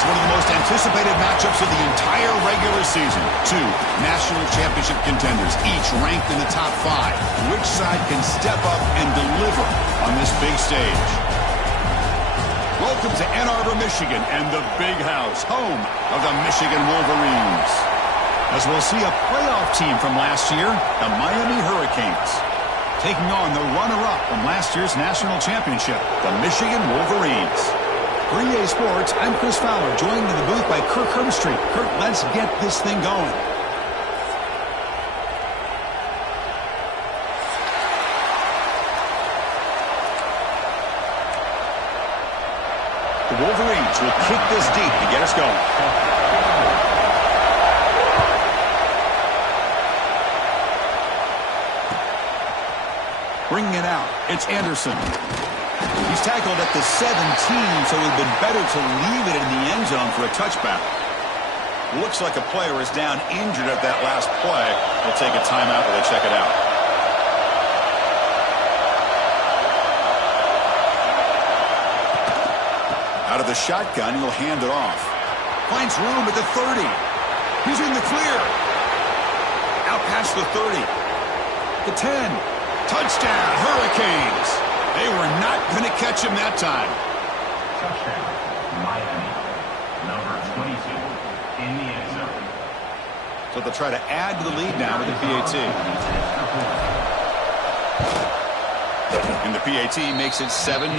It's one of the most anticipated matchups of the entire regular season. Two national championship contenders, each ranked in the top 5. Which side can step up and deliver on this big stage? Welcome to Ann Arbor, Michigan, and the Big House, home of the Michigan Wolverines. As we'll see a playoff team from last year, the Miami Hurricanes, taking on the runner-up from last year's national championship, the Michigan Wolverines. For EA Sports, I'm Chris Fowler, joined in the booth by Kirk Herbstreit. Kirk, let's get this thing going. The Wolverines will kick this deep to get us going. Bringing it out, it's Anderson. He's tackled at the 17, so it would have been better to leave it in the end zone for a touchback. Looks like a player is down injured at that last play. They'll take a timeout while they check it out. Out of the shotgun, he'll hand it off. Finds room at the 30. He's in the clear. Out past the 30. The 10. Touchdown, Hurricanes. They were not going to catch him that time. Touchdown, Miami. Number 22 in the end zone. So they'll try to add to the lead now with the PAT. And the PAT makes it 7-0.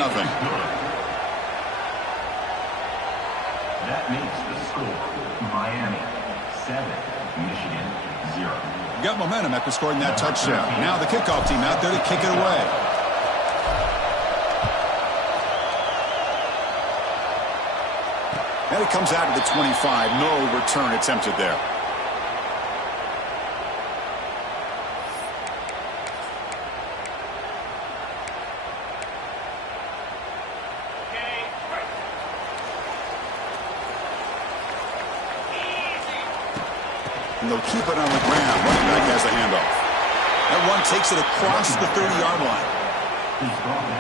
That makes the score Miami 7, Michigan 0. Got momentum after scoring that touchdown. Now the kickoff team out there to kick it away. And it comes out to the 25. No return attempted there. And they'll keep it on the ground. Running back has the handoff. That one takes it across the 30-yard line.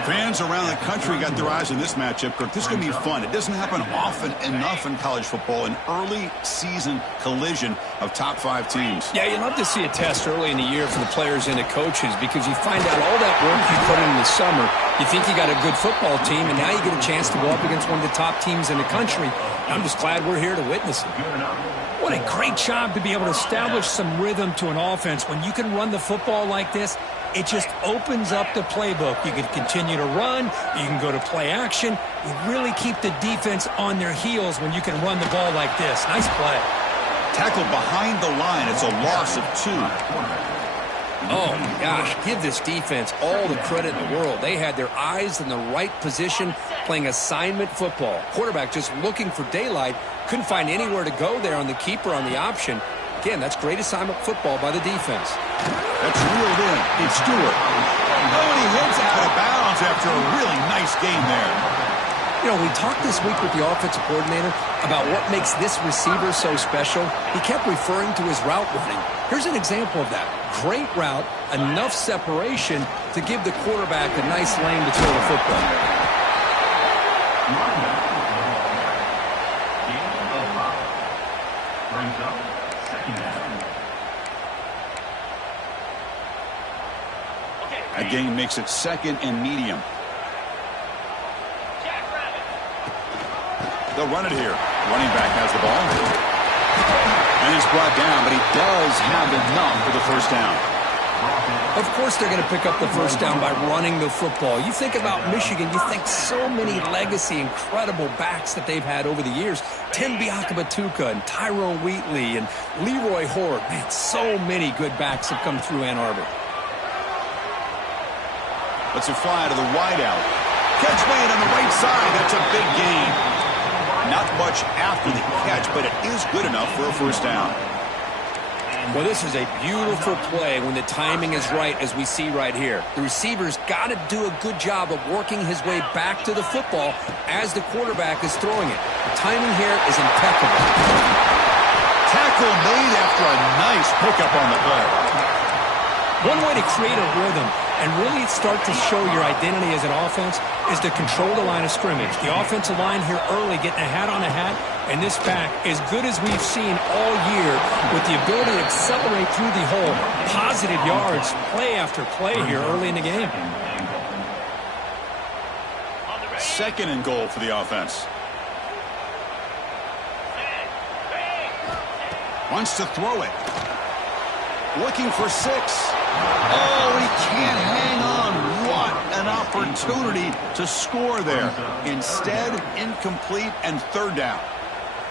Fans around the country got their eyes on this matchup, Kirk. This is going to be fun. It doesn't happen often enough in college football, an early season collision of top 5 teams. Yeah, you love to see a test early in the year for the players and the coaches because you find out all that work you put in the summer. You think you got a good football team, and now you get a chance to go up against one of the top teams in the country. I'm just glad we're here to witness it. What a great job to be able to establish some rhythm to an offense. When you can run the football like this, it just opens up the playbook. You can continue to run. You can go to play action. You really keep the defense on their heels when you can run the ball like this. Nice play. Tackled behind the line. It's a loss of 2. Oh, my gosh. Give this defense all the credit in the world. They had their eyes in the right position playing assignment football. Quarterback just looking for daylight. Couldn't find anywhere to go there on the keeper on the option. Again, that's great assignment football by the defense. That's reeled in. It's Stewart. Oh, and he heads out of bounds after a really nice game there. You know, we talked this week with the offensive coordinator about what makes this receiver so special. He kept referring to his route running. Here's an example of that. Great route, enough separation to give the quarterback a nice lane to throw the football. Brings up second down. That gain makes it 2nd and medium. They'll run it here. Running back has the ball. And he's brought down, but he does have enough for the first down. Of course they're going to pick up the first down by running the football. You think about Michigan, you think so many legacy, incredible backs that they've had over the years. Tim Biakabatuka and Tyrone Wheatley and Leroy Horde. Man, so many good backs have come through Ann Arbor. Let's it fly to the wideout. Catch made on the right side. That's a big gain. Not much after the catch, but it is good enough for a first down. Well, this is a beautiful play when the timing is right, as we see right here. The receiver's got to do a good job of working his way back to the football as the quarterback is throwing it. The timing here is impeccable. Tackle made after a nice pickup on the play. One way to create a rhythm and really start to show your identity as an offense is to control the line of scrimmage. The offensive line here early getting a hat on a hat, and this back, as good as we've seen all year, with the ability to accelerate through the hole, positive yards, play after play here early in the game. Second and goal for the offense. Wants to throw it. Looking for 6. Oh, he can't hang on. What an opportunity to score there. Instead, incomplete and third down.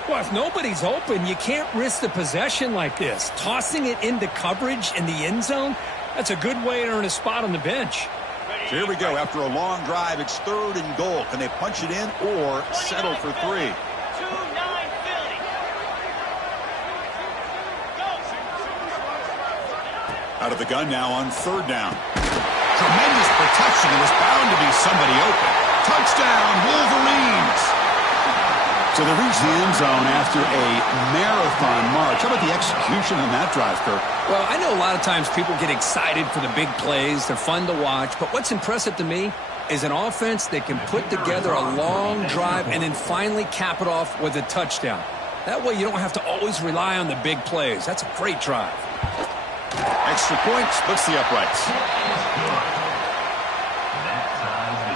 Well, if nobody's open, you can't risk the possession like this. Tossing it into coverage in the end zone, that's a good way to earn a spot on the bench. So here we go. After a long drive, it's third and goal. Can they punch it in or settle for 3? Out of the gun now on third down. Tremendous protection. There was bound to be somebody open. Touchdown, Wolverines! So they reach the end zone after a marathon march. How about the execution on that drive, Kirk? Well, I know a lot of times people get excited for the big plays. They're fun to watch. But what's impressive to me is an offense that can put together a long drive and then finally cap it off with a touchdown. That way you don't have to always rely on the big plays. That's a great drive. Extra point splits the uprights. That ties the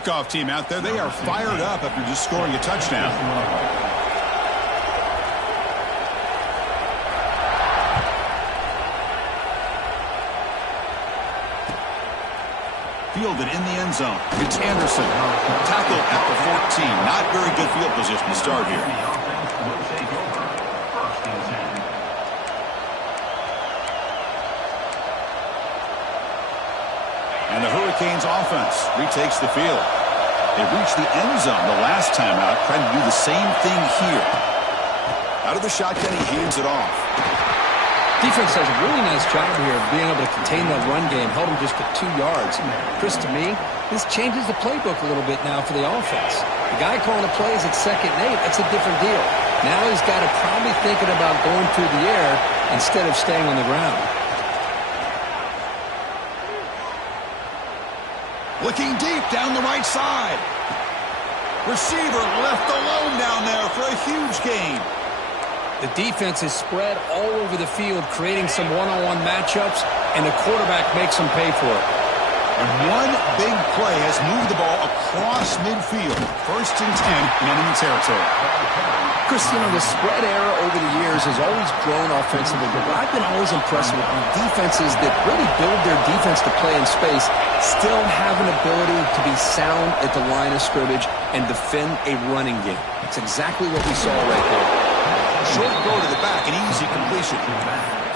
game. Kickoff team out there, they are fired up after just scoring a touchdown. Fielded in the end zone. It's Anderson. Tackled at the 14. Not very good field position to start here. Will take over. First and 10. And the Hurricanes offense retakes the field. They reached the end zone the last time out, trying to do the same thing here. Out of the shotgun, he hands it off. Defense does a really nice job here of being able to contain that run game, held him just to 2 yards. Chris, to me, this changes the playbook a little bit now for the offense. The guy calling the plays at 2nd and 8, that's a different deal. Now he's got to probably thinking about going through the air instead of staying on the ground. Looking deep down the right side. Receiver left alone down there for a huge gain. The defense is spread all over the field, creating some one-on-one matchups, and the quarterback makes them pay for it. And one big play has moved the ball across midfield. 1st and 10 in enemy territory. Chris, you know, the spread era over the years has always grown offensively, but I've been always impressed with defenses that really build their defense to play in space, still have an ability to be sound at the line of scrimmage and defend a running game. It's exactly what we saw right there. Short throw to the back, an easy completion.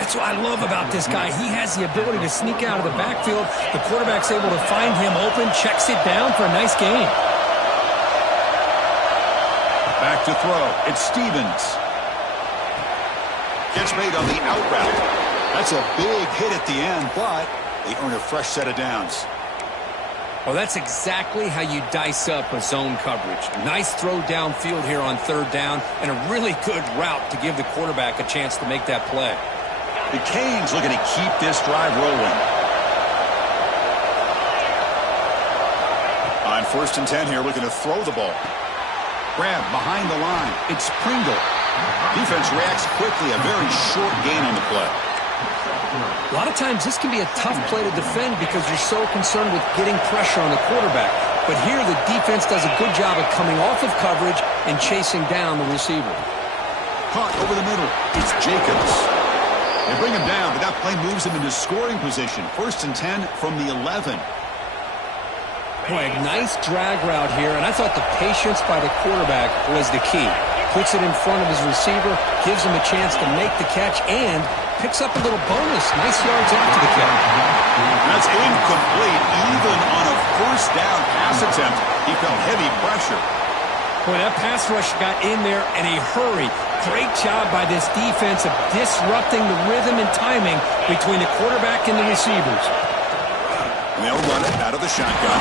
That's what I love about this guy. He has the ability to sneak out of the backfield. The quarterback's able to find him open, checks it down for a nice gain. Back to throw. It's Stevens. Gets made on the out route. That's a big hit at the end, but they earn a fresh set of downs. Well, that's exactly how you dice up a zone coverage. Nice throw downfield here on 3rd down, and a really good route to give the quarterback a chance to make that play. The Canes looking to keep this drive rolling. On 1st and 10 here, looking to throw the ball. Grab behind the line. It's Pringle. Defense reacts quickly. A very short gain on the play. A lot of times this can be a tough play to defend because you're so concerned with getting pressure on the quarterback. But here the defense does a good job of coming off of coverage and chasing down the receiver. Caught over the middle. It's Jacobs. They bring him down, but that play moves him into scoring position. 1st and 10 from the 11. Boy, a nice drag route here, and I thought the patience by the quarterback was the key. Puts it in front of his receiver, gives him a chance to make the catch, and picks up a little bonus. Nice yards after the catch. That's incomplete. Even on a 1st down pass attempt, he felt heavy pressure. Boy, that pass rush got in there in a hurry. Great job by this defense of disrupting the rhythm and timing between the quarterback and the receivers. And they'll run it out of the shotgun.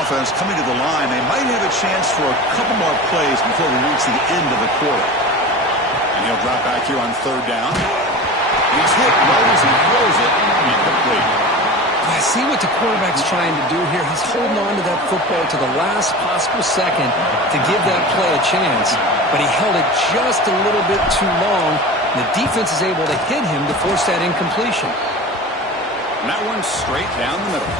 Offense coming to the line. They might have a chance for a couple more plays before we reach the end of the quarter. And he'll drop back here on third down. He's hit right as he throws it. Incomplete. I see what the quarterback's trying to do here. He's holding on to that football to the last possible second to give that play a chance. But he held it just a little bit too long. The defense is able to hit him to force that incompletion. And that one's straight down the middle.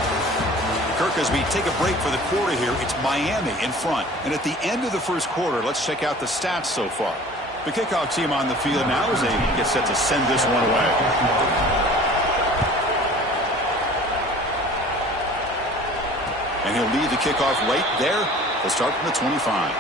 Kirk, as we take a break for the quarter here, it's Miami in front. And at the end of the first quarter, let's check out the stats so far. The kickoff team on the field now as they get set to send this one away. And he'll lead the kickoff right there. They'll start from the 25.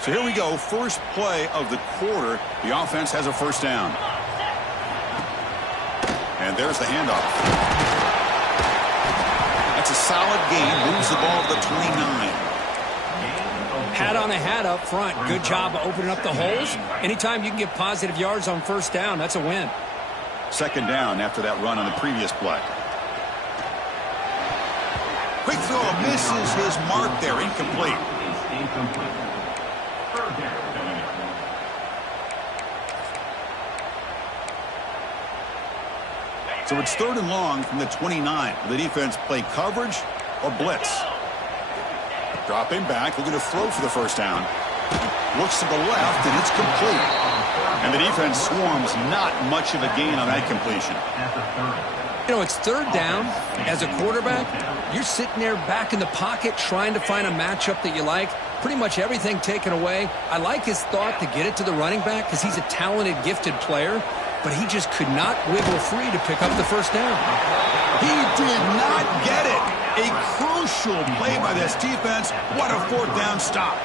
So here we go, first play of the quarter. The offense has a first down. And there's the handoff. That's a solid gain, moves the ball to the 29. Hat on a hat up front. Good job of opening up the holes. Anytime you can get positive yards on first down, that's a win. Second down after that run on the previous play. Quick throw, misses his mark there, incomplete. So it's third and long from the 29. Will the defense play coverage or blitz? Dropping back, looking to throw for the first down. Looks to the left, and it's complete. And the defense swarms, not much of a gain on that completion. You know, it's third down. As a quarterback, you're sitting there back in the pocket trying to find a matchup that you like. Pretty much everything taken away. I like his thought to get it to the running back because he's a talented, gifted player. But he just could not wiggle free to pick up the first down. He did not get it. A crucial play by this defense. What a fourth down stop.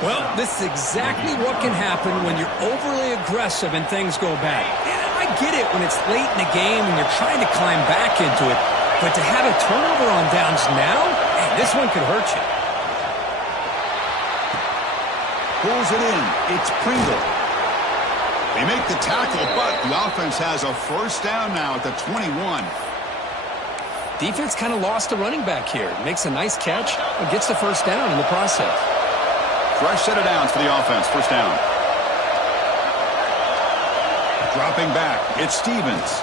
Well, this is exactly what can happen when you're overly aggressive and things go bad. And I get it when it's late in the game and you're trying to climb back into it. But to have a turnover on downs now, man, this one could hurt you. Pulls it in. It's Pringle. They make the tackle, but the offense has a first down now at the 21. Defense kind of lost the running back here. Makes a nice catch and gets the first down in the process. Fresh set of downs for the offense. First down. Dropping back. It's Stevens.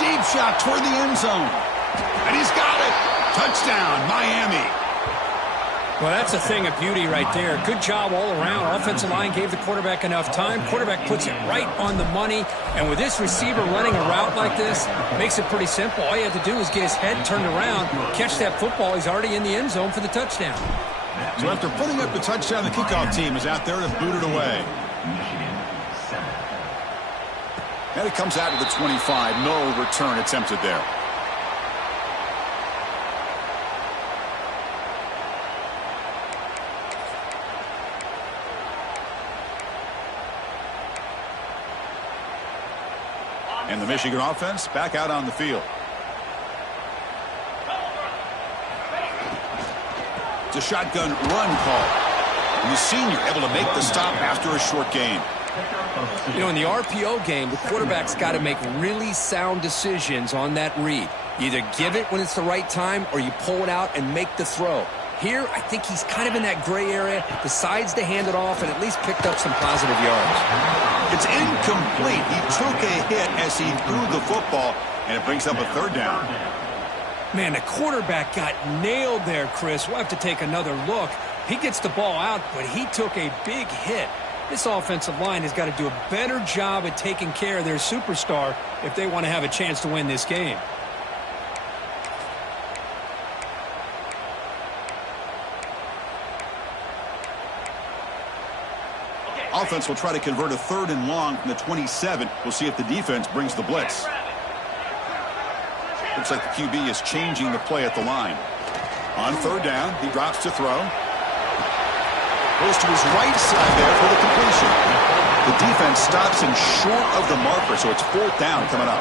Deep shot toward the end zone. And he's got it. Touchdown, Miami. Well, that's a thing of beauty right there. Good job all around. Offensive line gave the quarterback enough time. Quarterback puts it right on the money. And with this receiver running a route like this, makes it pretty simple. All you have to do is get his head turned around, catch that football. He's already in the end zone for the touchdown. So after putting up the touchdown, the kickoff team is out there to boot it away. And it comes out to the 25. No return attempted there. And the Michigan offense back out on the field. It's a shotgun run call. And the senior able to make the stop after a short gain. You know, in the RPO game, the quarterback's got to make really sound decisions on that read. You either give it when it's the right time or you pull it out and make the throw. Here, I think he's kind of in that gray area, decides to hand it off and at least picked up some positive yards. It's incomplete. He took a hit as he threw the football, and it brings up a third down. Man, the quarterback got nailed there, Chris. We'll have to take another look. He gets the ball out, but he took a big hit. This offensive line has got to do a better job at taking care of their superstar if they want to have a chance to win this game. Offense will try to convert a third and long from the 27. We'll see if the defense brings the blitz. The Looks like the QB is changing the play at the line. On third down, he drops to throw. Goes to his right side there for the completion. The defense stops him short of the marker, so it's fourth down coming up.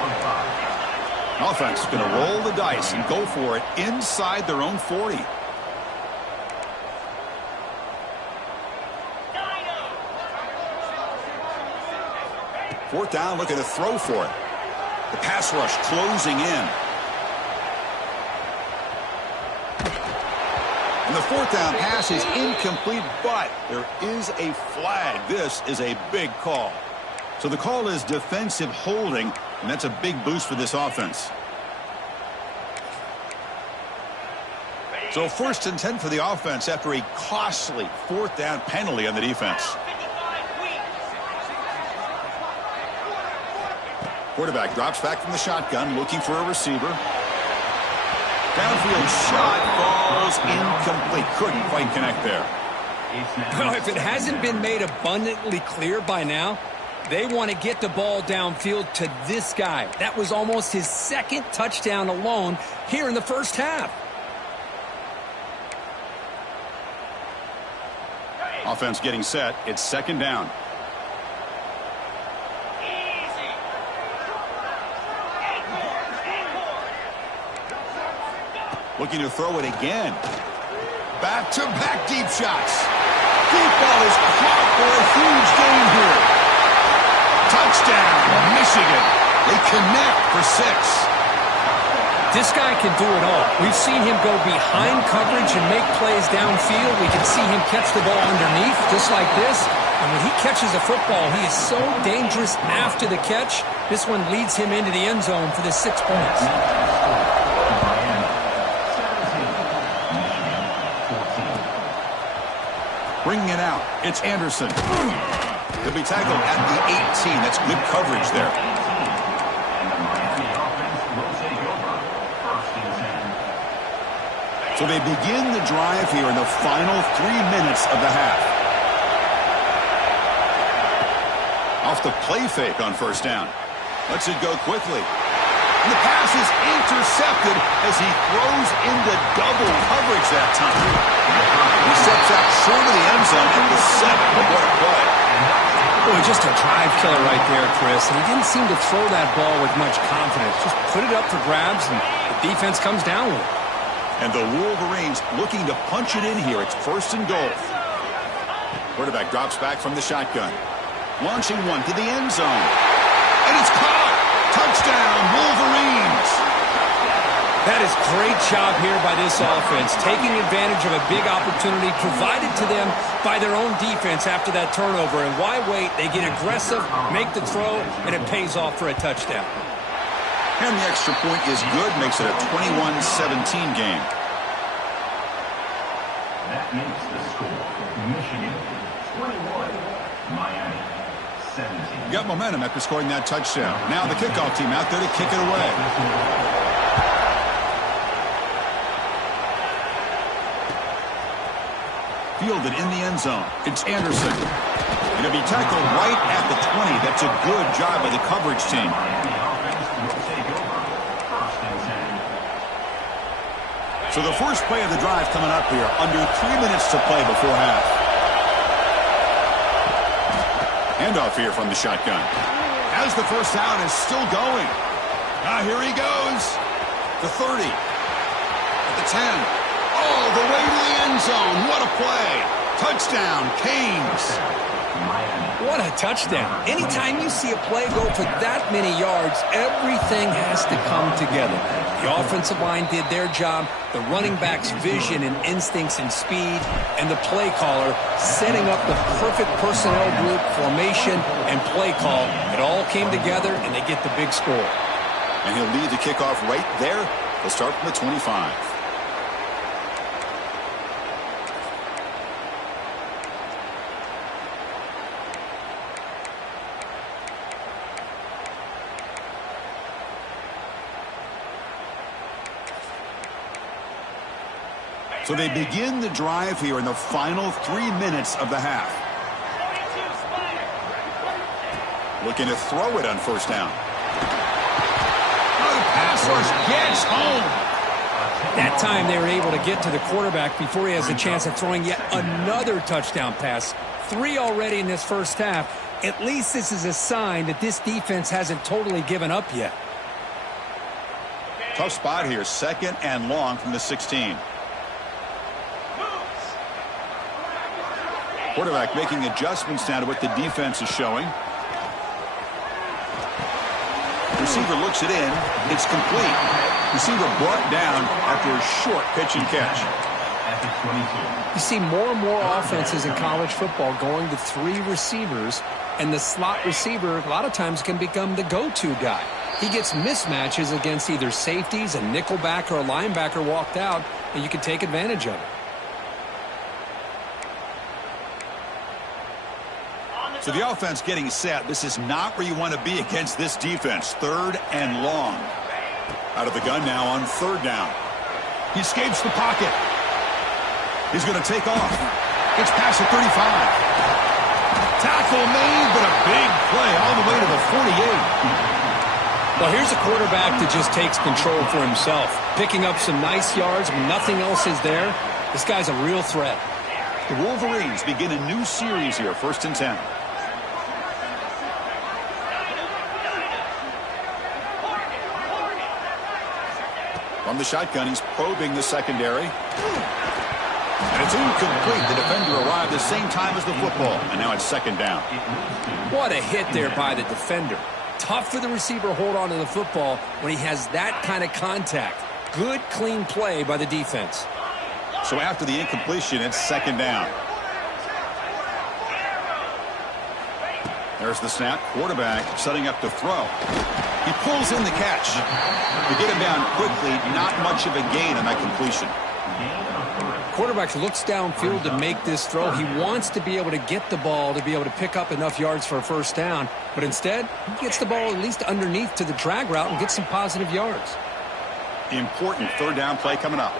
Offense is going to roll the dice and go for it inside their own 40. Fourth down, looking to throw for it. The pass rush closing in. And the fourth down pass is incomplete, but there is a flag. This is a big call. So the call is defensive holding, and that's a big boost for this offense. So 1st and 10 for the offense after a costly fourth down penalty on the defense. Quarterback drops back from the shotgun, looking for a receiver. Downfield shot falls incomplete. Couldn't quite connect there. Well, if it hasn't been made abundantly clear by now, they want to get the ball downfield to this guy. That was almost his 2nd touchdown alone here in the first half. Offense getting set. It's 2nd down. Looking to throw it again. Back-to-back deep shots. Deep ball is caught for a huge gain here. Touchdown, Michigan. They connect for 6. This guy can do it all. We've seen him go behind coverage and make plays downfield. We can see him catch the ball underneath, just like this. And when he catches a football, he is so dangerous after the catch. This one leads him into the end zone for the 6 points. Bringing it out, it's Anderson. He'll be tackled at the 18. That's good coverage there. So they begin the drive here in the final 3 minutes of the half. Off the play fake on first down. Lets it go quickly. And the pass is intercepted as he throws into double coverage that time. He steps out short of the end zone at the 7. But what a play. Boy, just a drive killer right there, Chris. And he didn't seem to throw that ball with much confidence. Just put it up for grabs, and the defense comes down with it. And the Wolverines looking to punch it in here. It's 1st and goal. Quarterback drops back from the shotgun. Launching one to the end zone. And it's caught. Touchdown, Wolverines. That is great job here by this offense, taking advantage of a big opportunity provided to them by their own defense after that turnover. And why wait? They get aggressive, make the throw, and it pays off for a touchdown. And the extra point is good, makes it a 21-17 game. That makes the score. Michigan 21, Miami 17. Got momentum after scoring that touchdown. Now the kickoff team out there to kick it away. Fielded in the end zone. It's Anderson. Going to be tackled right at the 20. That's a good job by the coverage team. So the first play of the drive coming up here. Under 3 minutes to play before half. Handoff here from the shotgun. As the first down is still going. Now here he goes. The 30. At the 10. All the way to the end zone. What a play. Touchdown, Canes. What a touchdown. Anytime you see a play go for that many yards, everything has to come together. The offensive line did their job, the running back's vision and instincts and speed, and the play caller setting up the perfect personnel group, formation, and play call. It all came together, and they get the big score. And he'll lead the kickoff right there. They'll start from the 25. So they begin the drive here in the final 3 minutes of the half. Looking to throw it on first down. Oh, the pass pass rush gets home. That time they were able to get to the quarterback before he has a chance of throwing yet another touchdown pass. 3 already in this first half. At least this is a sign that this defense hasn't totally given up yet. Tough spot here. 2nd and long from the 16. Quarterback making adjustments now to what the defense is showing. Receiver looks it in. It's complete. Receiver brought down after a short pitch and catch. You see more and more offenses in college football going to 3 receivers, and the slot receiver a lot of times can become the go-to guy. He gets mismatches against either safeties, a nickelback, or a linebacker walked out, and you can take advantage of it. So the offense getting set. This is not where you want to be against this defense. 3rd and long. Out of the gun now on 3rd down. He escapes the pocket. He's going to take off. Gets past the 35. Tackle made, but a big play all the way to the 48. Well, here's a quarterback that just takes control for himself. Picking up some nice yards when nothing else is there. This guy's a real threat. The Wolverines begin a new series here. 1st and 10. From the shotgun, he's probing the secondary. And it's incomplete. The defender arrived the same time as the football. And now it's 2nd down. What a hit there by the defender. Tough for the receiver to hold on to the football when he has that kind of contact. Good, clean play by the defense. So after the incompletion, it's 2nd down. There's the snap. Quarterback setting up to throw. He pulls in the catch. To get him down quickly, not much of a gain on that completion. Quarterback looks downfield to make this throw. He wants to be able to get the ball to be able to pick up enough yards for a 1st down. But instead, he gets the ball at least underneath to the drag route and gets some positive yards. Important 3rd down play coming up.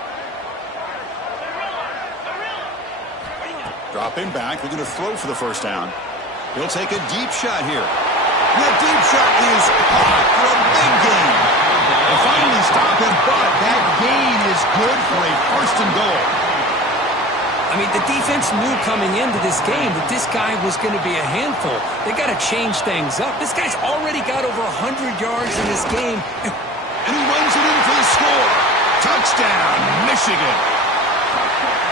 Dropping back. We're going to throw for the 1st down. He'll take a deep shot here. And that deep shot is caught for a big gain. They finally stop him, but that gain is good for a 1st and goal. I mean, the defense knew coming into this game that this guy was going to be a handful. They got to change things up. This guy's already got over 100 yards in this game. And he runs it in for the score. Touchdown, Michigan.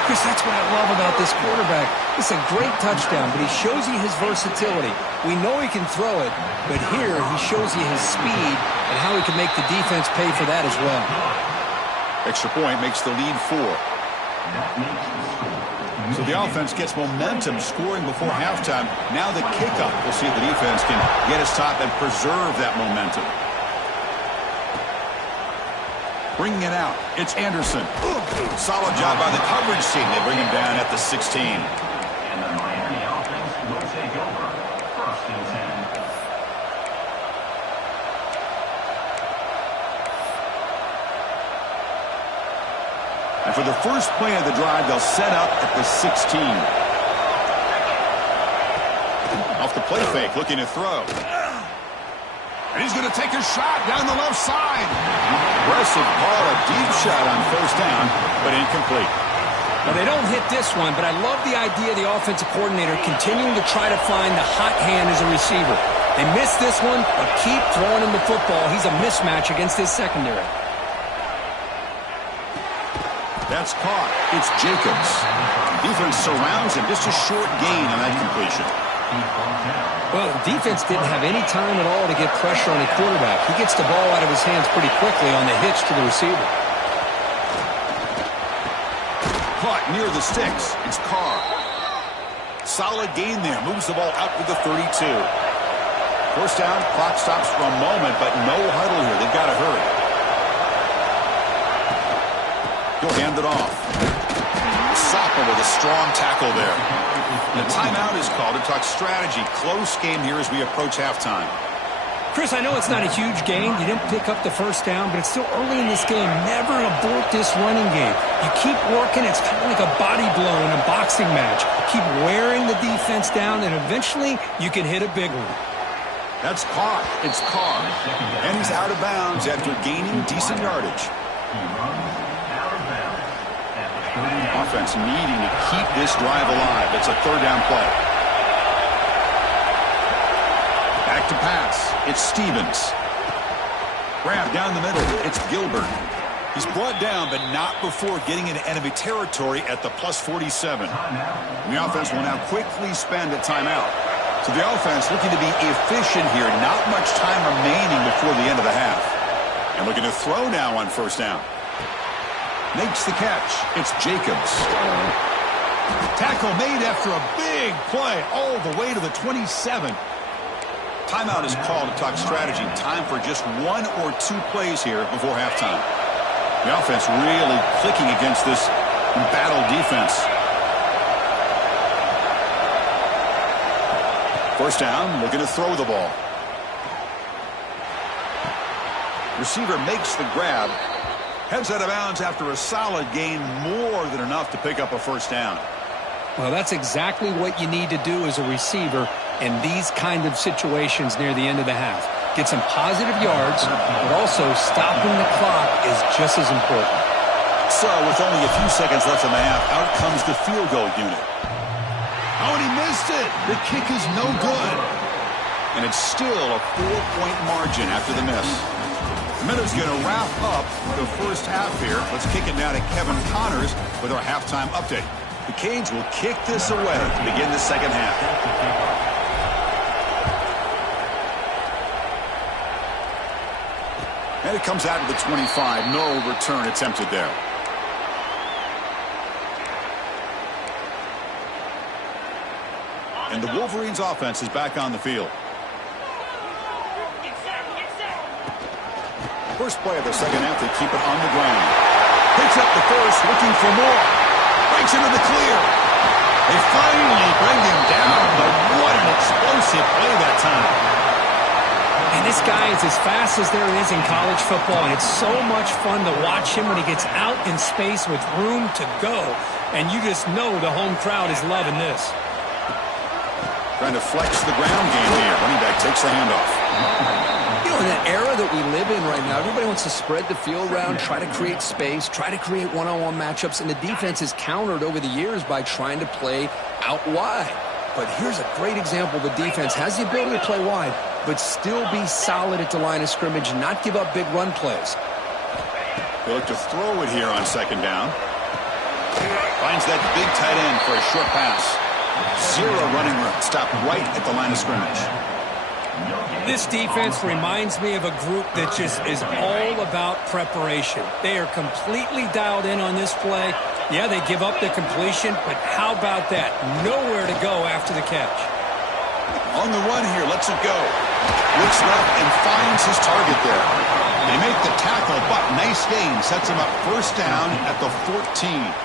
Chris, that's what I love about this quarterback. It's a great touchdown, but he shows you his versatility. We know he can throw it, but here he shows you his speed and how he can make the defense pay for that as well. Extra point makes the lead 4. So the offense gets momentum scoring before halftime. Now the kickoff. We'll see if the defense can get his top and preserve that momentum. Bringing it out. It's Anderson. Solid job by the coverage team. They bring him down at the 16. And the Miami offense will take over. 1st and 10. And for the first play of the drive, they'll set up at the 16. Off the play fake, looking to throw. And he's going to take a shot down the left side. Aggressive call, a deep shot on 1st down, but incomplete. Well, they don't hit this one, but I love the idea of the offensive coordinator continuing to try to find the hot hand as a receiver. They missed this one, but keep throwing him the football. He's a mismatch against his secondary. That's caught. It's Jacobs. Defense surrounds him. Just a short gain on that completion. Well, the defense didn't have any time at all to get pressure on the quarterback. He gets the ball out of his hands pretty quickly on the hitch to the receiver. Caught near the sticks. It's Carr. Solid gain there. Moves the ball out to the 32. 1st down. Clock stops for a moment, but no huddle here. They've got to hurry. He'll hand it off. Soppa with a strong tackle there. The timeout is called to talk strategy. Close game here as we approach halftime. Chris, I know it's not a huge gain. You didn't pick up the 1st down, but it's still early in this game. Never abort this running game. You keep working. It's kind of like a body blow in a boxing match. Keep wearing the defense down, and eventually you can hit a big one. That's caught. It's Carr. And he's out of bounds after gaining decent yardage. Offense needing to keep this drive alive. It's a third down play. Back to pass. It's Stevens. Grab down the middle. It's Gilbert. He's brought down, but not before getting into enemy territory at the plus 47. The offense will now quickly spend a timeout. So the offense looking to be efficient here. Not much time remaining before the end of the half. And looking to throw now on first down. Makes the catch. It's Jacobs. Tackle made after a big play all the way to the 27. Timeout is called to talk strategy. Time for just one or two plays here before halftime. The offense really clicking against this embattled defense. First down, looking to throw the ball. Receiver makes the grab. Heads out of bounds after a solid gain, more than enough to pick up a first down. Well, that's exactly what you need to do as a receiver in these kind of situations near the end of the half. Get some positive yards, but also stopping the clock is just as important. So, with only a few seconds left in the half, out comes the field goal unit. Oh, and he missed it. The kick is no good. And it's still a 4-point margin after the miss. The Minnows going to wrap up the first half here. Let's kick it now to Kevin Connors with our halftime update. The Canes will kick this away to begin the second half. And it comes out to the 25. No return attempted there. And the Wolverines offense is back on the field. First play of the second half, they keep it on the ground. Picks up the first, looking for more. Breaks into the clear. They finally bring him down, but what an explosive play that time. And this guy is as fast as there is in college football, and it's so much fun to watch him when he gets out in space with room to go. And you just know the home crowd is loving this. Trying to flex the ground game here. Running back takes the handoff. You know, in that era that we live in right now, everybody wants to spread the field around, try to create space, try to create one-on-one matchups, and the defense is countered over the years by trying to play out wide. But here's a great example. The defense has the ability to play wide, but still be solid at the line of scrimmage and not give up big run plays. They look to throw it here on second down. Finds that big tight end for a short pass. Zero running room. Stopped right at the line of scrimmage. This defense reminds me of a group that just is all about preparation. They are completely dialed in on this play. Yeah, they give up the completion, but how about that? Nowhere to go after the catch. On the run here, lets it go. Looks left and finds his target there. They make the tackle, but nice gain. Sets him up first down at the 14.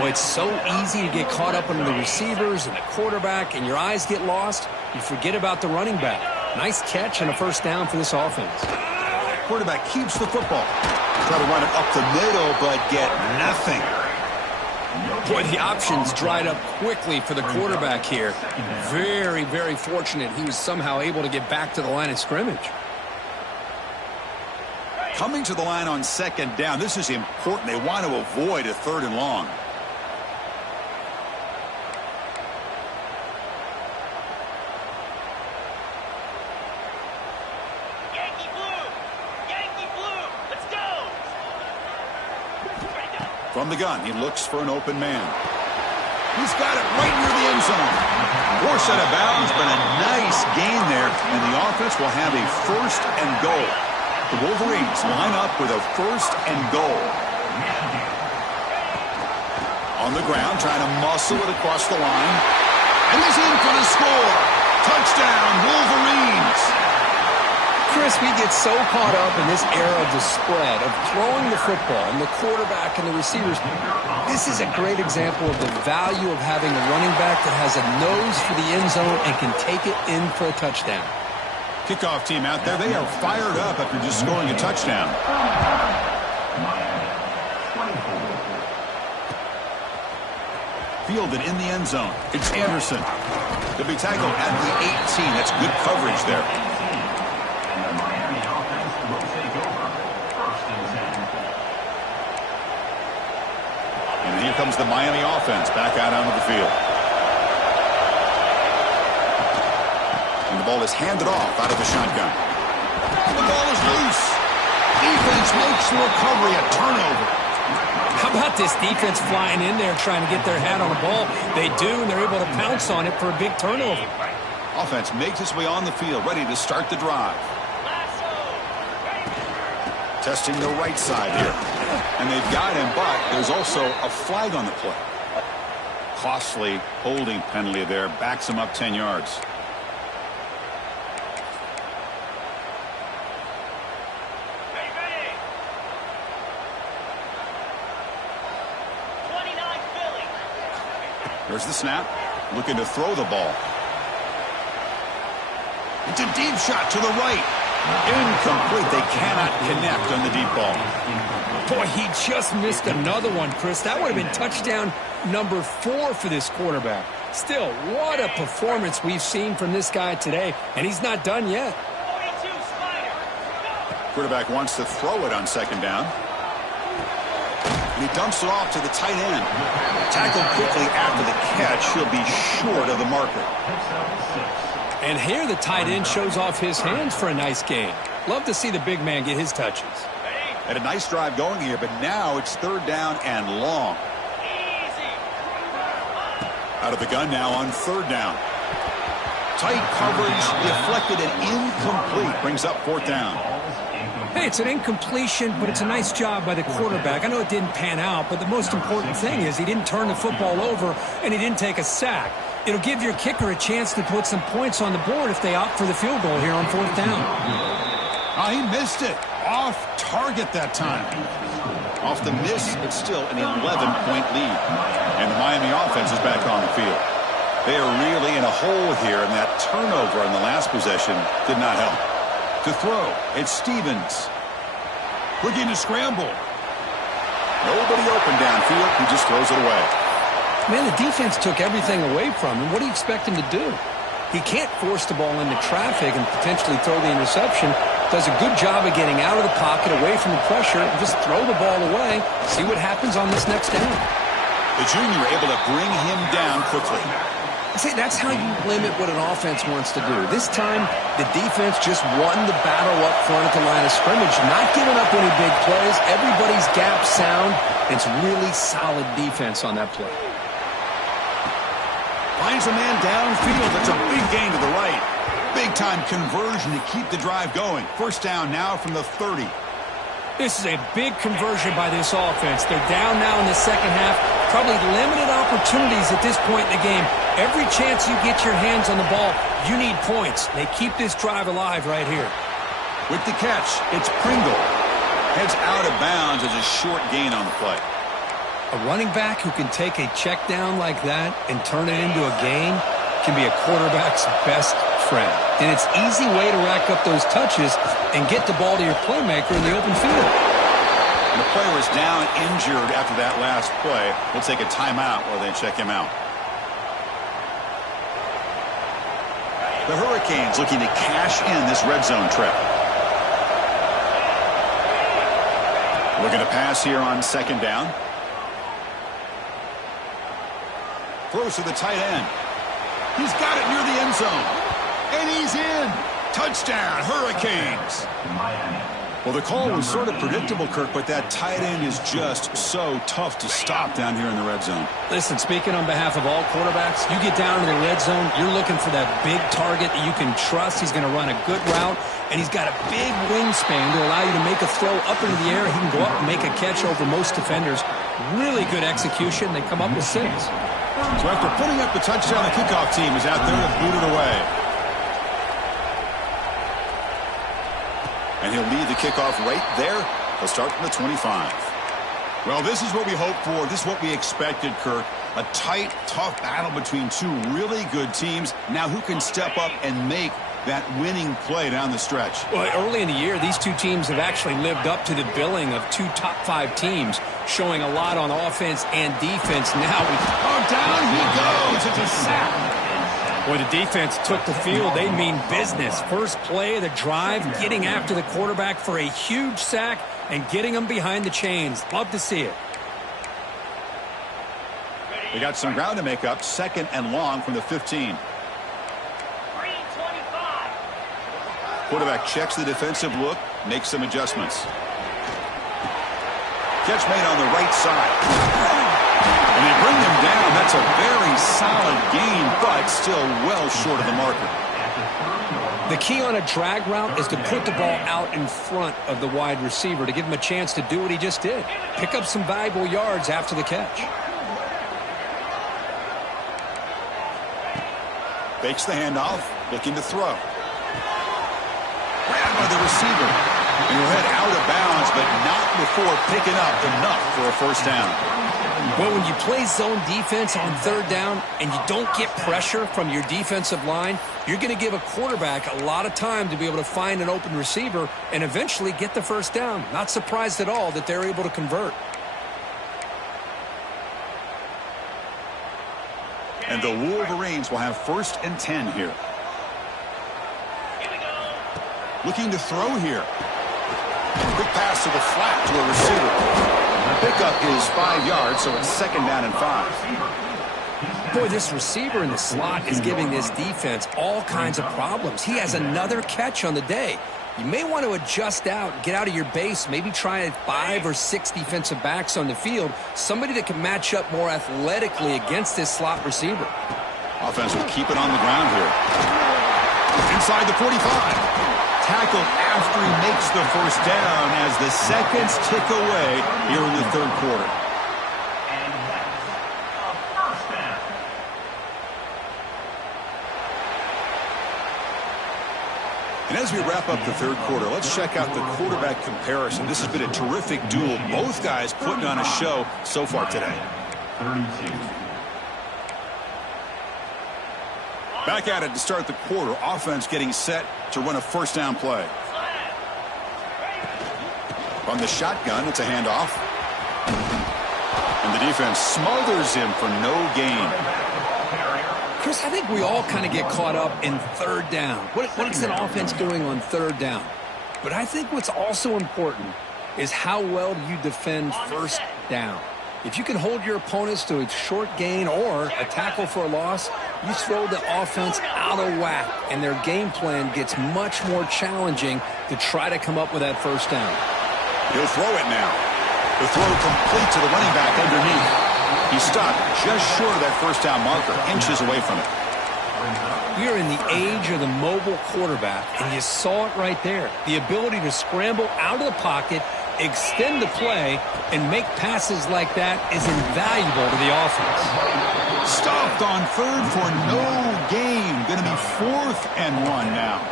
Well, it's so easy to get caught up on the receivers and the quarterback, and your eyes get lost. You forget about the running back. Nice catch and a first down for this offense. Quarterback keeps the football. Try to run it up the middle, but get nothing. Boy, the options dried up quickly for the quarterback here. Very, very fortunate he was somehow able to get back to the line of scrimmage. Coming to the line on second down, this is important. They want to avoid a third and long. From the gun, he looks for an open man. He's got it right near the end zone. Forced out of bounds, but a nice gain there, and the offense will have a first and goal. The Wolverines line up with a first and goal. On the ground, trying to muscle it across the line. And he's in for the score. Touchdown, Wolverines. Chris, we get so caught up in this era of the spread, of throwing the football, and the quarterback and the receivers. This is a great example of the value of having a running back that has a nose for the end zone and can take it in for a touchdown. Kickoff team out there, they are fired up after just scoring a touchdown. Fielded in the end zone. It's Anderson. He'll be tackled at the 18. That's good coverage there. And the Miami offense will take over. 1st and 10. And here comes the Miami offense back out onto the field. And the ball is handed off out of the shotgun. The ball is loose. Defense makes the recovery a turnover. How about this defense flying in there trying to get their hat on the ball? They do, and they're able to pounce on it for a big turnover. Offense makes its way on the field, ready to start the drive. Testing the right side here. And they've got him, but there's also a flag on the play. Costly holding penalty there. Backs him up 10 yards. There's the snap. Looking to throw the ball. It's a deep shot to the right. Incomplete. They cannot connect on the deep ball. Boy, he just missed another one, Chris. That would have been touchdown number 4 for this quarterback. Still, what a performance we've seen from this guy today, and he's not done yet. Quarterback wants to throw it on 2nd down. And he dumps it off to the tight end. Tackled quickly after the catch. He'll be short of the marker. And here the tight end shows off his hands for a nice gain. Love to see the big man get his touches. Had a nice drive going here, but now it's 3rd down and long. Out of the gun now on 3rd down. Tight coverage, deflected and incomplete. Brings up 4th down. Hey, it's an incompletion, but it's a nice job by the quarterback. I know it didn't pan out, but the most important thing is he didn't turn the football over and he didn't take a sack. It'll give your kicker a chance to put some points on the board if they opt for the field goal here on 4th down. Oh, he missed it. Off target that time. Off the miss, but still an 11-point lead. And the Miami offense is back on the field. They are really in a hole here, and that turnover in the last possession did not help. To throw, it's Stevens. Looking to scramble. Nobody open downfield. He just throws it away. Man, the defense took everything away from him. What do you expect him to do? He can't force the ball into traffic and potentially throw the interception. Does a good job of getting out of the pocket, away from the pressure, and just throw the ball away. See what happens on this next down. The junior able to bring him down quickly. See, that's how you limit what an offense wants to do. This time, the defense just won the battle up front at the line of scrimmage, not giving up any big plays. Everybody's gap sound. It's really solid defense on that play. Finds a man downfield. That's a big gain to the right. Big-time conversion to keep the drive going. 1st down now from the 30. This is a big conversion by this offense. They're down now in the second half. Probably limited opportunities at this point in the game. Every chance you get your hands on the ball, you need points. They keep this drive alive right here. With the catch, it's Pringle. Heads out of bounds as a short gain on the play. A running back who can take a check down like that and turn it into a gain can be a quarterback's best friend. And it's an easy way to rack up those touches and get the ball to your playmaker in the open field. And the player is down injured after that last play. We'll take a timeout while they check him out. The Hurricanes looking to cash in this red zone trip. Looking to pass here on 2nd down. Throws to the tight end. He's got it near the end zone. And he's in. Touchdown, Hurricanes. Miami. Well, the call was sort of predictable, Kirk, but that tight end is just so tough to stop down here in the red zone. Listen, speaking on behalf of all quarterbacks, you get down to the red zone, you're looking for that big target that you can trust. He's going to run a good route, and he's got a big wingspan to allow you to make a throw up into the air. He can go up and make a catch over most defenders. Really good execution. They come up with 6. So after putting up the touchdown, the kickoff team is out there to boot it away. And he'll lead the kickoff right there. He'll start from the 25. Well, this is what we hoped for. This is what we expected, Kirk. A tight, tough battle between 2 really good teams. Now who can step up and make that winning play down the stretch? Well, early in the year, these 2 teams have actually lived up to the billing of 2 top 5 teams, showing a lot on offense and defense. Now, down he goes. It's a sack. Boy, the defense took the field. They mean business. First play of the drive, getting after the quarterback for a huge sack and getting him behind the chains. Love to see it. They got some ground to make up. 2nd and long from the 15. Quarterback checks the defensive look, makes some adjustments. Catch made on the right side. And they bring them down. That's a very solid gain, but still well short of the marker. The key on a drag route is to put the ball out in front of the wide receiver to give him a chance to do what he just did. Pick up some valuable yards after the catch. Fakes the handoff, looking to throw. Grabbed by the receiver. And he'll head out of bounds, but not before picking up enough for a first down. Well, when you play zone defense on 3rd down and you don't get pressure from your defensive line, you're going to give a quarterback a lot of time to be able to find an open receiver and eventually get the first down. Not surprised at all that they're able to convert. And the Wolverines will have 1st and 10 here. Looking to throw here. Quick pass to the flat to a receiver. Pickup is 5 yards, so it's 2nd down and 5. Boy, this receiver in the slot is giving this defense all kinds of problems. He has another catch on the day. You may want to adjust out, get out of your base, maybe try 5 or 6 defensive backs on the field, somebody that can match up more athletically against this slot receiver. Offense will keep it on the ground here. Inside the 45. Tackled after he makes the first down as the seconds tick away here in the 3rd quarter. And that's a first down. And as we wrap up the 3rd quarter, let's check out the quarterback comparison. This has been a terrific duel. Both guys putting on a show so far today. 32. Back at it to start the quarter. Offense getting set to run a first down play. From the shotgun, it's a handoff. And the defense smothers him for no gain. Chris, I think we all kind of get caught up in 3rd down. What is an offense doing on 3rd down? But I think what's also important is how well do you defend 1st down. If you can hold your opponents to a short gain or a tackle for a loss, you throw the offense out of whack, and their game plan gets much more challenging to try to come up with that first down. He'll throw it now. The throw complete to the running back underneath. He stopped just short of that first down marker, inches away from it. We are in the age of the mobile quarterback, and you saw it right there. The ability to scramble out of the pocket, extend the play, and make passes like that is invaluable to the offense. Stopped on 3rd for no gain. Going to be 4th and 1 now.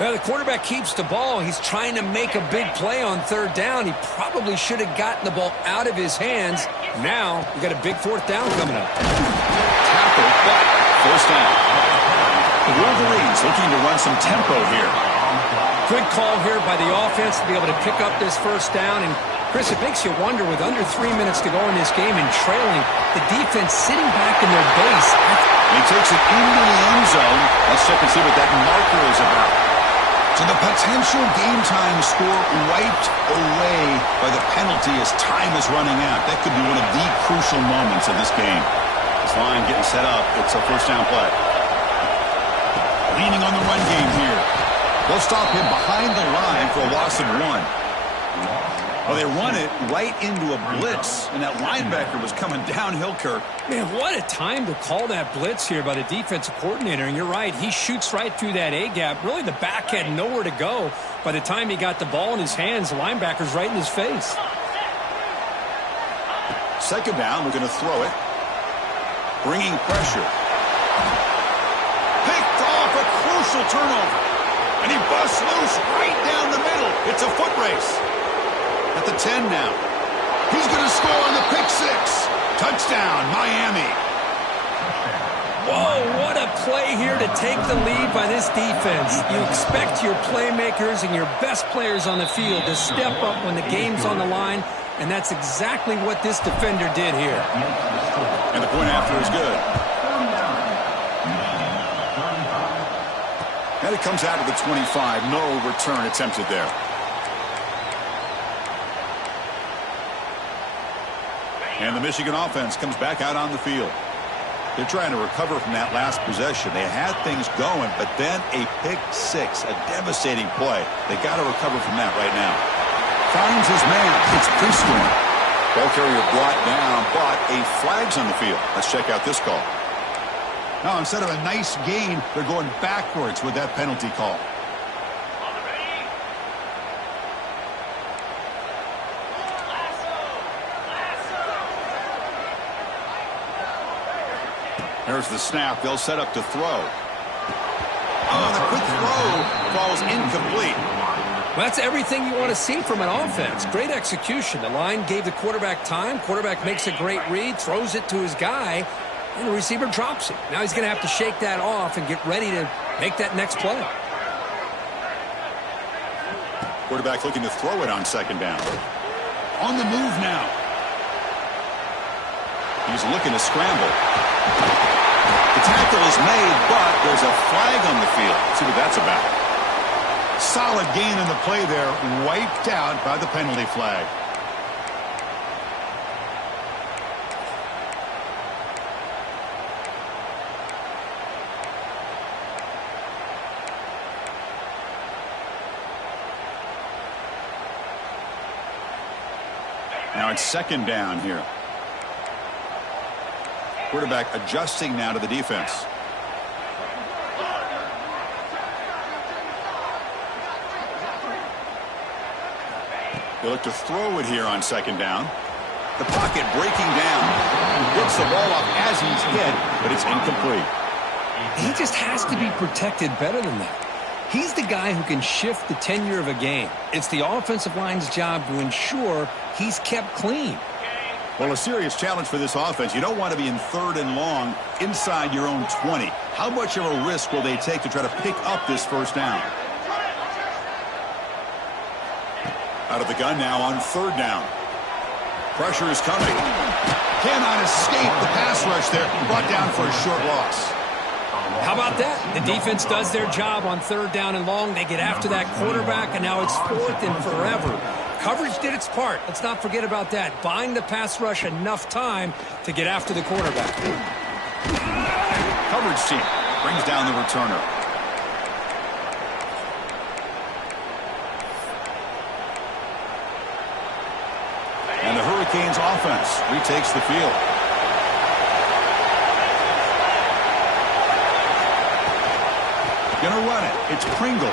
Well, the quarterback keeps the ball. He's trying to make a big play on 3rd down. He probably should have gotten the ball out of his hands. Now, we got a big 4th down coming up. Tackled, but first down. The Wolverines looking to run some tempo here. Good call here by the offense to be able to pick up this first down. And, Chris, it makes you wonder, with under 3 minutes to go in this game and trailing, the defense sitting back in their base. He takes it into the end zone. Let's check and see what that marker is about. So the potential game-time score wiped away by the penalty as time is running out. That could be one of the crucial moments of this game. This line getting set up. It's a first down play. Leaning on the run game here. They'll stop him behind the line for a loss of 1. Well, they run it right into a blitz, and that linebacker was coming downhill, Kirk. Man, what a time to call that blitz here by the defensive coordinator. And you're right, he shoots right through that A-gap. Really, the back had nowhere to go. By the time he got the ball in his hands, the linebacker's right in his face. 2nd down, we're going to throw it. Bringing pressure. Picked off a crucial turnover. And he busts loose right down the middle. It's a foot race. At the 10 now. He's going to score on the pick 6. Touchdown, Miami. Whoa, what a play here to take the lead by this defense. You expect your playmakers and your best players on the field to step up when the game's on the line, and that's exactly what this defender did here. And the point after is good. And it comes out of the 25. No return attempted there. And the Michigan offense comes back out on the field. They're trying to recover from that last possession. They had things going, but then a pick six, a devastating play. They got to recover from that right now. Finds his man. It's Prieskorn. Ball carrier brought down, but a flag's on the field. Let's check out this call. Now, instead of a nice gain, they're going backwards with that penalty call. There's the snap. They'll set up to throw. Oh, the quick throw falls incomplete. Well, that's everything you want to see from an offense. Great execution. The line gave the quarterback time. Quarterback makes a great read, throws it to his guy, and the receiver drops it. Now he's going to have to shake that off and get ready to make that next play. Quarterback looking to throw it on second down. On the move now. He's looking to scramble. The tackle is made, but there's a flag on the field. Let's see what that's about. Solid gain in the play there, wiped out by the penalty flag. Now it's second down here. Quarterback adjusting now to the defense. They look to throw it here on second down. The pocket breaking down. He gets the ball up as he's hit, but it's incomplete. He just has to be protected better than that. He's the guy who can shift the tenure of a game. It's the offensive line's job to ensure he's kept clean. Well, a serious challenge for this offense. You don't want to be in third and long inside your own 20. How much of a risk will they take to try to pick up this first down? Out of the gun now on third down. Pressure is coming. Cannot escape the pass rush there. Brought down for a short loss. How about that? The defense does their job on third down and long. They get after that quarterback, and now it's fourth and forever. Coverage did its part. Let's not forget about that. Buying the pass rush enough time to get after the quarterback. Coverage team brings down the returner. And the Hurricanes offense retakes the field. Gonna run it. It's Pringle.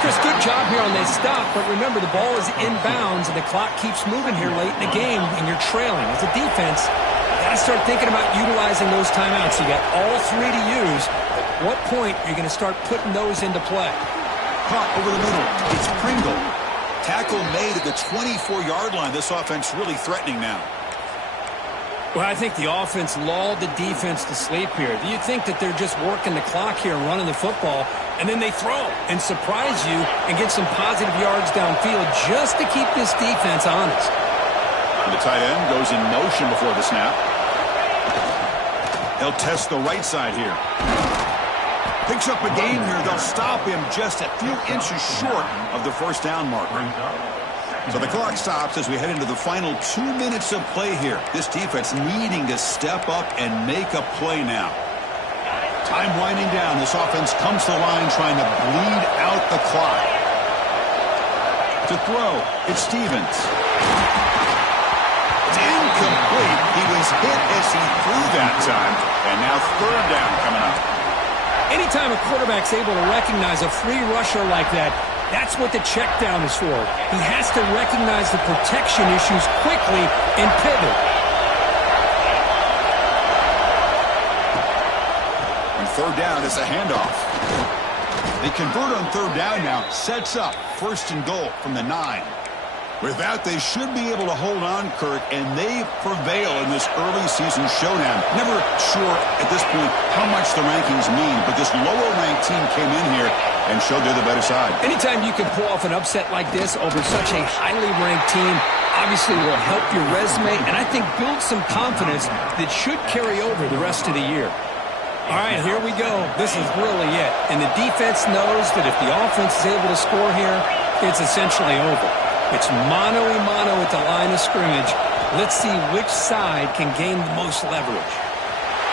Chris, good job here on this stop, but remember the ball is inbounds and the clock keeps moving here late in the game and you're trailing. As a defense, you got to start thinking about utilizing those timeouts. You got all three to use. At what point are you going to start putting those into play? Caught over the middle. It's Pringle. Tackle made at the 24-yard line. This offense really threatening now. Well, I think the offense lulled the defense to sleep here. Do you think that they're just working the clock here and running the football, and then they throw and surprise you and get some positive yards downfield just to keep this defense honest? And the tight end goes in motion before the snap. They'll test the right side here. Picks up a gain here. They'll stop him just a few inches short of the first down marker. So the clock stops as we head into the final 2 minutes of play here. This defense needing to step up and make a play now. Time winding down. This offense comes to the line trying to bleed out the clock. To throw, it's Stevens. It's incomplete. He was hit as he threw that time. And now third down coming up. Anytime a quarterback's able to recognize a free rusher like that, that's what the check down is for. He has to recognize the protection issues quickly and pivot. And third down is a handoff. They convert on third down now. Sets up first and goal from the 9. With that, they should be able to hold on, Kirk, and they prevail in this early season showdown. Never sure at this point how much the rankings mean, but this lower-ranked team came in here and showed they're the better side. Anytime you can pull off an upset like this over such a highly ranked team, obviously will help your resume and I think build some confidence that should carry over the rest of the year. All right, here we go. This is really it. And the defense knows that if the offense is able to score here, it's essentially over. It's mano-a-mano at the line of scrimmage. Let's see which side can gain the most leverage.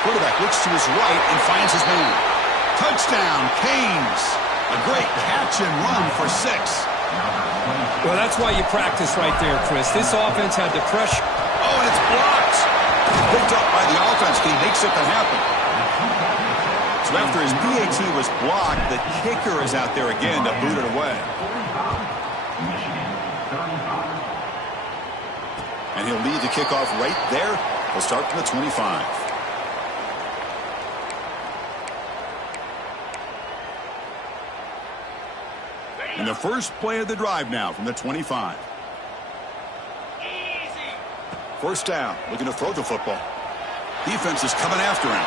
Quarterback looks to his right and finds his man. Touchdown, Canes. A great catch and run for 6. Well, that's why you practice right there, Chris. This offense had the pressure. Oh, and it's blocked. Picked up by the offense. He makes something happen. So after his PAT was blocked, the kicker is out there again to boot it away. And he'll lead the kickoff right there. He'll start from the 25. And the first play of the drive now from the 25. First down, looking to throw the football. Defense is coming after him.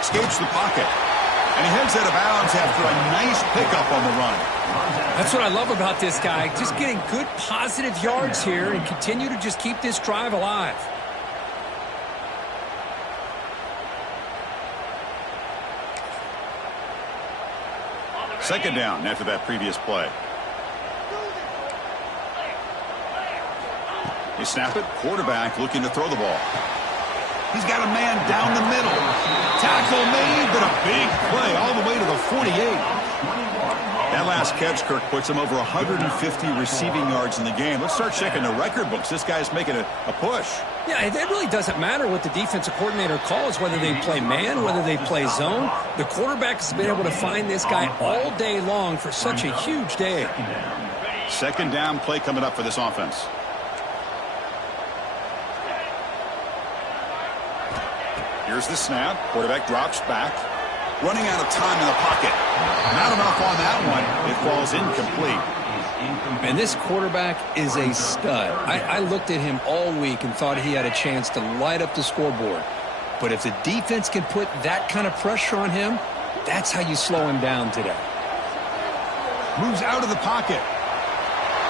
Escapes the pocket. And he heads out of bounds after a nice pickup on the run. That's what I love about this guy. Just getting good positive yards here and continue to just keep this drive alive. Second down after that previous play. They snap it. Quarterback looking to throw the ball. He's got a man down the middle. Tackle made, but a big play all the way to the 48. That last catch, Kirk, puts him over 150 receiving yards in the game. Let's start checking the record books. This guy's making a push. Yeah, it really doesn't matter what the defensive coordinator calls, whether they play man, whether they play zone. The quarterback has been able to find this guy all day long for such a huge day. Second down play coming up for this offense. Here's the snap. Quarterback drops back. Running out of time in the pocket. Not enough on that one. It falls incomplete. And this quarterback is a stud. I looked at him all week and thought he had a chance to light up the scoreboard. But if the defense can put that kind of pressure on him, that's how you slow him down today. Moves out of the pocket.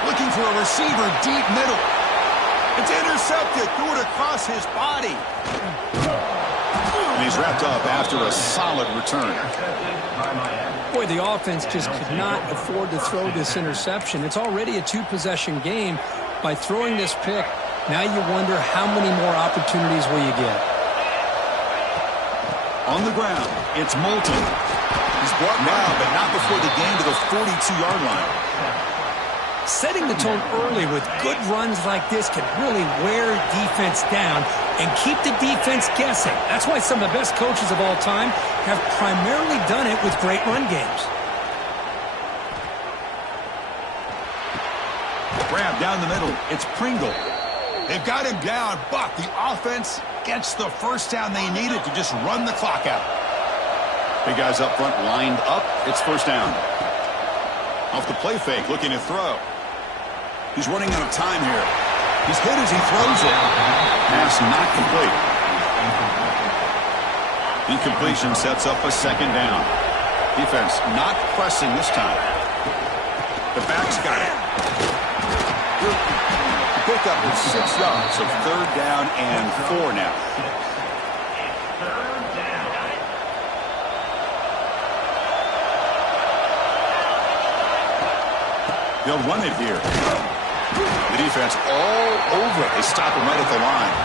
Looking for a receiver deep middle. It's intercepted. Threw it across his body. And he's wrapped up after a solid return. Boy, the offense just could not afford to throw this interception. It's already a two-possession game. By throwing this pick, now you wonder how many more opportunities will you get. On the ground, it's Moulton. He's brought down, but not before the gain to the 42-yard line. Setting the tone early with good runs like this can really wear defense down and keep the defense guessing. That's why some of the best coaches of all time have primarily done it with great run games. Grab down the middle. It's Pringle. They've got him down, but the offense gets the first down they needed to just run the clock out. Big guys up front lined up. It's first down. Off the play fake, looking to throw. He's running out of time here. He's hit as he throws it. Pass not complete. Incompletion sets up a second down. Defense not pressing this time. The back's got it. The pickup is 6 yards, so third down and 4 now. They'll run it here. The defense all over it. They stop him right at the line.